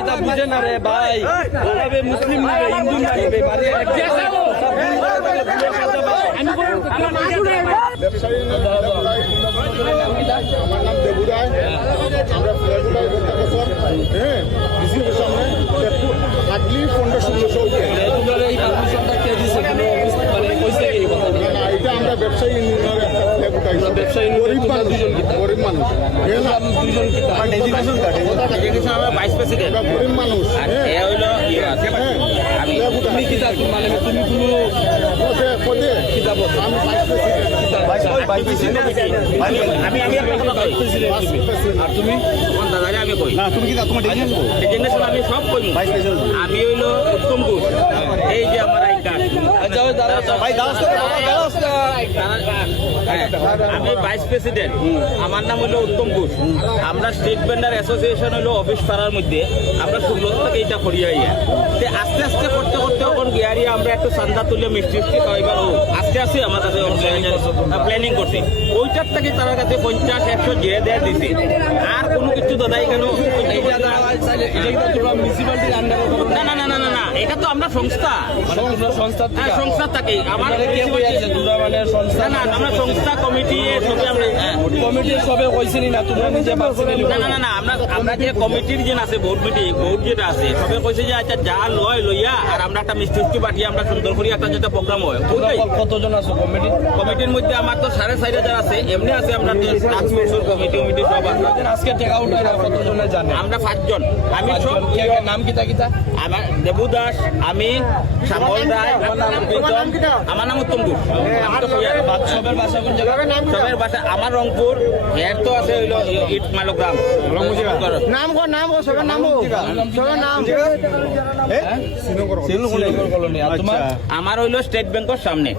এটা বুঝে না রে ভাই, মুসলিম না হিন্দু না আমার নাম দেবু রায়, আমরা ফ্ল্যাগুড়ায় গত বছর বিসিবির সামনে হার্ডলি 15-16 এটা আমরা ব্যবসায়ী ইউনিয়নের একটা ফ্ল্যাগ উঠাইছি। ব্যবসায়ী গরিব মানুষ, গরিব মানুষ ভাইস প্রেসিডেন্ট আমরা গরিব মানুষ এ হইল তুমি কি তা মানে তুমি কোনো আমি একটা কথা কই আর তুমি দাদারে আমি কই না তুমি কি তোমার ডেজিগনেশন আমি সব কই আমি হইল উত্তম ঘোষ এই যে আমার আই কার্ড আমি ভাইস প্রেসিডেন্ট, আমার নাম হলো উত্তম ঘোষ। আমরা স্ট্রিট ভেন্ডার অ্যাসোসিয়েশন হলো অফিস পাড়ার মধ্যে আমরা 16 থেকে এটা করিয়াইয়া আস্তে আস্তে করতে করতে ওখান গিয়ারিয়া আমরা একটু চান্দা তুলে মিষ্টি খাওয়াইবার আস্তে আস্তে আমার কাছে প্ল্যানিং করছি। ওইটার থেকে তার কাছে 50-100 যে দেয় দিছে। আর কোনো কিছু দাদাই কেন মিউনিসিপালিটির আন্ডারে না না না না না এটা তো আমরা সংস্থা সংস্থা থাকে আমার মানে সংস্থা না না আমরা সংস্থা কমিটি সবে আমরা কমিটি সবে কইছেনি না তোমরা নিজে পার্সোনালি না না না না আমরা যে কমিটির যে আছে বোর্ড মিটিং বোর্ড যেটা আছে সবে কইছে যে আচ্ছা যা লইয়া আর আমরা একটা মিষ্টি পাঠিয়ে আমরা সুন্দর করে একটা যেটা প্রোগ্রাম হয়। কতজন আছে কমিটির মধ্যে আমার তো 4,500 আছে, এমনি আছে আমরা টাস্ক ফোর্সের কমিটি সব আছে। আজকে টেক আউট হয় কতজনে জানে? আমরা 5 জন। আমি সব নাম কিতা আমার দেবু দাস, আমি শ্যামল রায়, আমার নাম উত্তম ঘোষ। সবের বাসা কোন জায়গা? সবের বাসা আমার রংপুর, এর তো আছে হইল ইট মালোগ্রাম। আমার হইল স্টেট ব্যাংকের সামনে।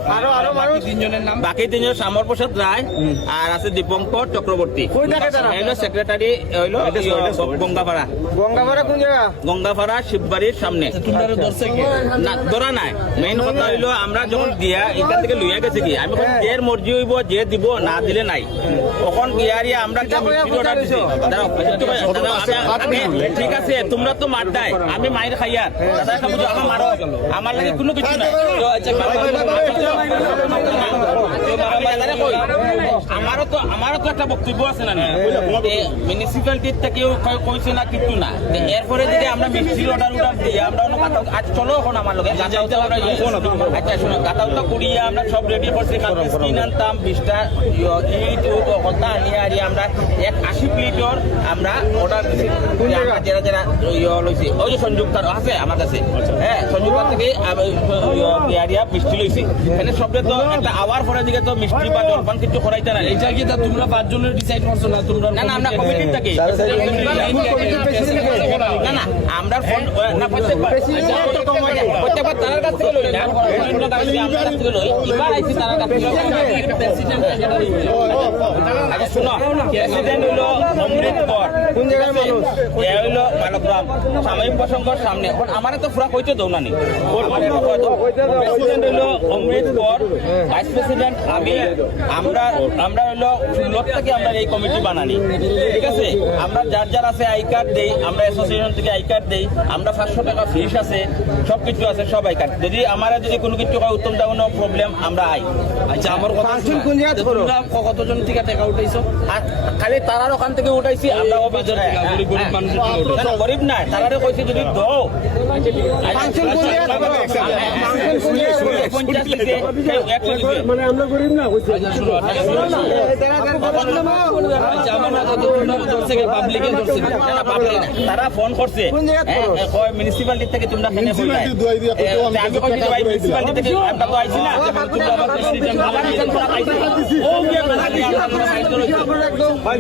বাকি 3 জন শ্যামল প্রসাদ রায় আর আছে দীপঙ্কর চক্রবর্তী। সেক্রেটারি হইল গঙ্গাপাড়া। কোন জায়গা? গঙ্গাপাড়া শিববাড়ির সামনে। না ধরা নাই, মেইন কথা হইলো আমরা যখন দিয়া এখান থেকে লইয়া গেছে কি আমি যে মর্জি হইব যে দিব না দিলে নাই তখন গিয়ারিয়া আমরা ঠিক আছে তোমরা তো মার দেয় আমি মায়ের খাইয়ার দাদা আমার মারো আমার লাগে কোনো কিছু নাই। আমারও তো একটা বক্তব্য আছে না মিউনিসিপ্যালিটির থেকেও কইছে না কিছু না। এরপরে যদি আমরা মিষ্টির অর্ডার দিই আমরা আজ চলো এখন আমার লোক আচ্ছা শোনো কাটাউটা করিয়ে আমরা সব রেডি করছি। স্কিন আনতাম 20টা ইট কথা আনিয়ে আনিয়ে আমরা 80 প্লেটর আমরা অর্ডার দিচ্ছি। যারা যারা লইছি ওই যে সংযুক্তার আছে আমার কাছে, হ্যাঁ সংযুক্তার থেকে মিষ্টি লইছি। এখানে সবটা তো একটা আওয়ার পরে দিকে তো মিষ্টি বা জলপান কিছু করাইতে না। এটা কি তোমরা 5 জনের ডিসাইড করছো না? তোমরা না না আমরা কমিটির থাকি না না আমরা প্রত্যেকবার তার কাছ থেকে লই না এবার আইছি তার কাছ থেকে শুনো প্রেসিডেন্ট হইল অমৃত কর কোন জায়গায় মানুষ? এ হইল মালগ্রাম সাময়িক প্রসঙ্গর সামনে। এখন আমার তো পুরা কইতে দৌ না নি প্রেসিডেন্ট হইল অমৃত কর, ভাইস প্রেসিডেন্ট আমি। আমরা হইল 16 থেকে আমরা এই কমিটি বানানি, ঠিক আছে? আমরা যার যার আছে আই কার্ড দেই, আমরা অ্যাসোসিয়েশন থেকে আই কার্ড দেই, আমরা 500 টাকা ফিস আছে, সবকিছু আছে সব আই কার্ড। যদি আমার যদি কোনো কিছু হয় উত্তম দাও প্রবলেম আমরা আই। আচ্ছা আমার কথা কোন জায়গা? তোমরা কতজন থেকে টেক আউট হইছো? আর খালি তারার ওখান থেকে উঠাইছি আমরা বাজার থেকে গরিব মানুষের থেকে উঠাইছো। না গরিব নাই, তারারে কইছি যদি দাও মানে আমরা গরিব না আচ্ছা শুনো আচ্ছা আমার না তো পাবলিকের ধরছে তারা ফোন করছে মিউনিসিপ্যালিটি থেকে তোমরা কেনে কইলা আমি কইছি ভাই মিউনিসিপ্যালিটি থেকে আমরা তো আইছি না তোমরা আবার প্রেসিডেন্ট আমার কাছে তোমরা আইছি ও গিয়ে আমরা সাইড করেছি ভাই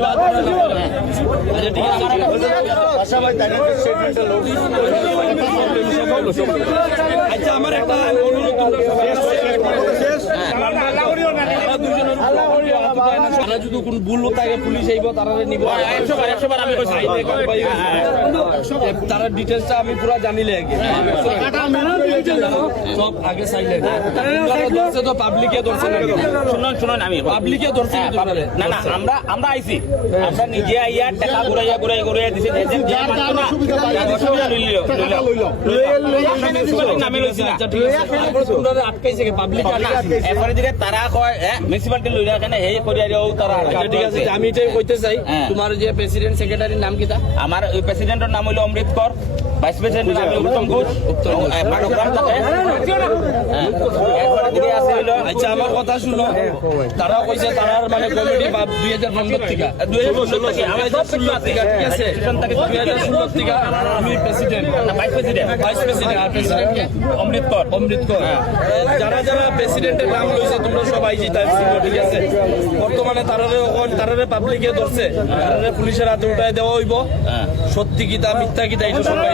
আচ্ছা ঠিক আছে আশা ভাই তাই স্টেটমেন্টটা লোড আচ্ছা আমার একটা অনুরোধ তোমরা শেষ তারা যদি কোন ভুল থাকে পুলিশ আইব তারা নিব 100 বার আমি কইছি তারা ডিটেইলসটা আমি পুরো জানিলে আগে সব আগে সাইলেন্ট ধরছে তো পাবলিকে ধরছে শুনুন আমি পাবলিকে ধরছে না না আমরা আইছি আমরা নিজে আইয়া টাকা ঘুরাইয়া দিছি যে মানতো না নামে লইছি না আটকাইছে পাবলিক এরপরে দিকে তারা কয় মিউনিসিপালিটি লইরা কেন এই করিয়াও তারা ঠিক আছে আমি এটাই কইতে চাই তোমার যে প্রেসিডেন্ট সেক্রেটারির নাম কি তা আমার ওই প্রেসিডেন্টের নাম হলো অমৃত কর ভাইস প্রেসিডেন্টের নাম হলো উত্তম ঘোষ বাগগ্রাম থেকে এরপরে দিকে আছে হলো আচ্ছা আমার কথা শুনো তারা কইছে তারার মানে কমিটি 2015 থেকে 2016 থেকে আমি সব কিছু আছে ঠিক আছে 2016 থেকে আমি প্রেসিডেন্ট ভাইস প্রেসিডেন্ট আর প্রেসিডেন্ট কে অমৃত কর যারা যারা প্রেসিডেন্টের নাম লইছে তোমরা সবাই জিতা ঠিক আছে বর্তমানে তারারে পাবলিকে ধরছে তারারে পুলিশের হাতে উঠায় দেওয়া হইব সত্যি কিতা মিথ্যা কিতা এটা সবাই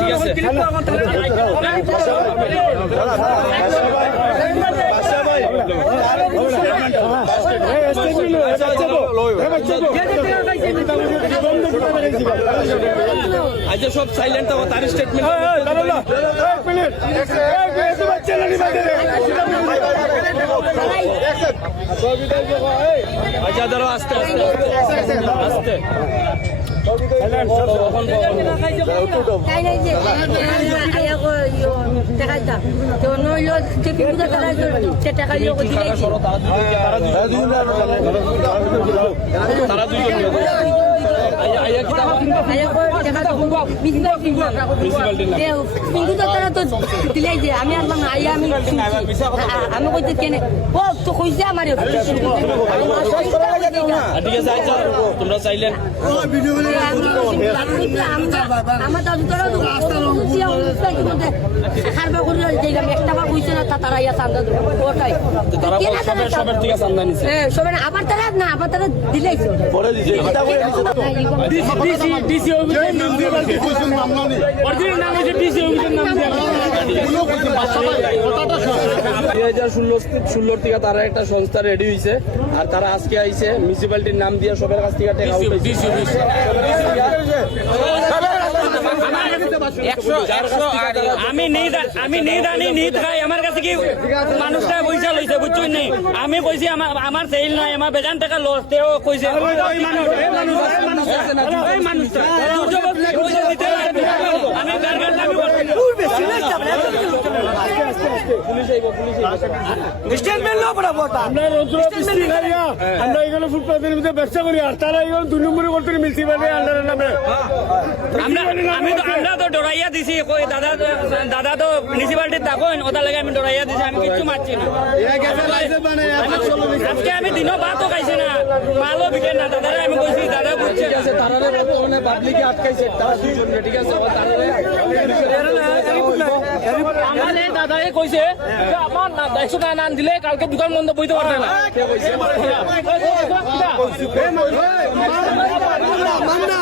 ঠিক আছে আচ্ছা সব সাইলেন্ট হবো তার স্টেটমেন্ট আচ্ছা ধরো আস্তে আস্তে তারা আমি আসলাম আইয়া আমি কইতে কেনে ও তো কইছে আমার ঠিক আছে আচ্ছা তোমরা চাইলেন আমার দাদু তারা খারবা করে একটা বার কইছে না তারা ইয়া চান্দা ওটাই সবার থেকে চান্দা নিছে সবাই আবার তারা না আবার তারা দিলেই পরে দিছে ডিসি অফিসের নাম দিয়ে অরিজিনাল নাম হচ্ছে ডিসি অফিসের নাম দিয়ে 2016 থেকে তারা একটা সংস্থা রেডি হইছে আর তারা আজকে আইছে মিউনিসিপ্যালিটির নাম দিয়ে সবার কাছ থেকে টাকা উঠাইছে আমি নিদ খাই আমার কাছে কি মানুষটা পয়সা লইছে বুঝছই নেই আমি কইছি আমার সেল নাই আমার বেজান টাকা লস তেও কইছে আমি আমরা এখানে ফুটপাথের ভিতরে ব্যবসা করি আর তারা এখানে 2 নম্বরে করতে মিউনিসিপ্যালিটি আন্ডারের নামে আমরা তো ডরাইয়া দিছি কই দাদা তো মিউনিসিপালিটি থাকুন ওটা লাগে আমি ডরাইয়া দিছি আমি কিচ্ছু মারছি না আজকে আমি দিনও ভাতও খাইছি না মালও বিকে না দাদারা আমি কইছি দাদা বুঝছে ঠিক আছে তারারে বর্তমানে পাবলিকে আটকাইছে তারা দুজনে ঠিক আছে আমার এই দাদাই কইছে যে আমার না 100 টাকা না দিলে কালকে দোকান বন্ধ বইতে পারবে না কে কইছে মান্না